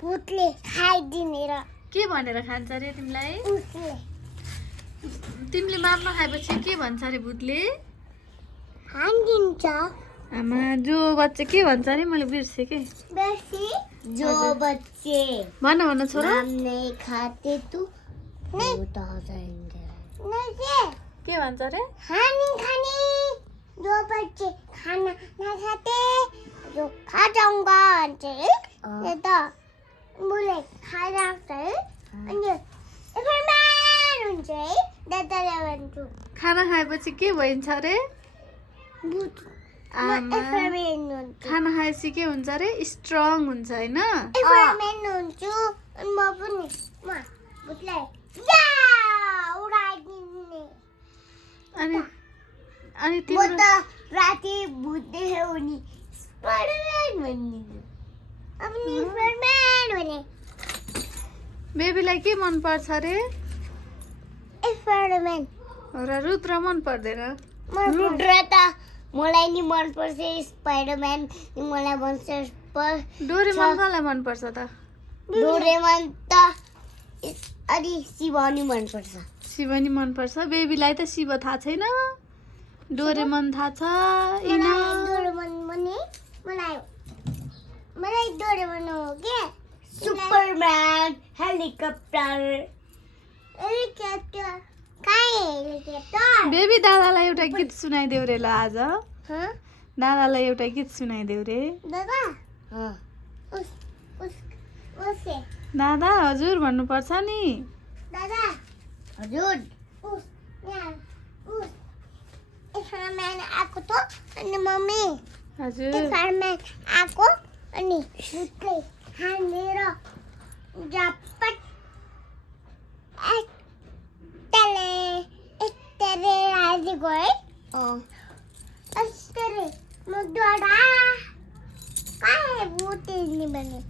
भूतले खाइदिने र के भनेर खान्छ रे तिमीलाई उसले तिमीले माम खाएपछि के भन्छ रे भूतले हानिदिन्छ आमा जो बच्चे के भन्छ रे मैले बिर्सेँ के बेसी जो बच्चे भन भन छोरो नाम नहीं खाते तू नहीं तो हो जाएंगे नहीं के भन्छ रे हानि खाने जो बच्चे खाना ना खाते जो खा जाऊंगा ये तो बोले खा जाते अनि एफरम्यान हुन्छ है दादाले भन्छु खाना खाएपछि के भइन्छ रे भूत आमा एफरम्यान हुन्छ खाना खाएपछि के हुन्छ रे स्ट्रङ हुन्छ हैन एफरम्यान हुन्छु अनि म पनि म भूतलाई या उडाइदिने अनि अनि म तिम्रो त राति भूत देख्यो भने स्पाइडरम्यान भनिदिन्छु अब नि एफरम्यान भने बेबीलाई के मन पर्छ रे एफरम्यान र रुद्र मन पर्दैन रुद्र त मलाई नि मन पर्छ स्पाइडरम्यान नि मलाई भन्छ डोरेमन कसलाई मन पर्छ त डोरेमन त अनि शिव नि मन पर्छ शिव नि मन पर्छ बेबीलाई त शिव थाहा छैन डोरेमन थाहा छ इना डोरेमन पनि मलाई डोरेमन हो के सुपरम्यान हेलिकप्टर कहाँ हेलिकप्टर बेबी दादालाई एउटा गीत सुनाइदेऊ रे ल आज हाँ दादालाई एउटा गीत सुनाइदेऊ रे दादा हाँ उसे दादा हजुर भन्नुपर्छ नि दादा हजुर एफरम्यान आएको त अनि मम्मी हजुर एफरम्यान आएको अनि भूतले हानेर झपट यस्तै हालिदिएको है यस्तै म डरा कहाँ भूत नि भने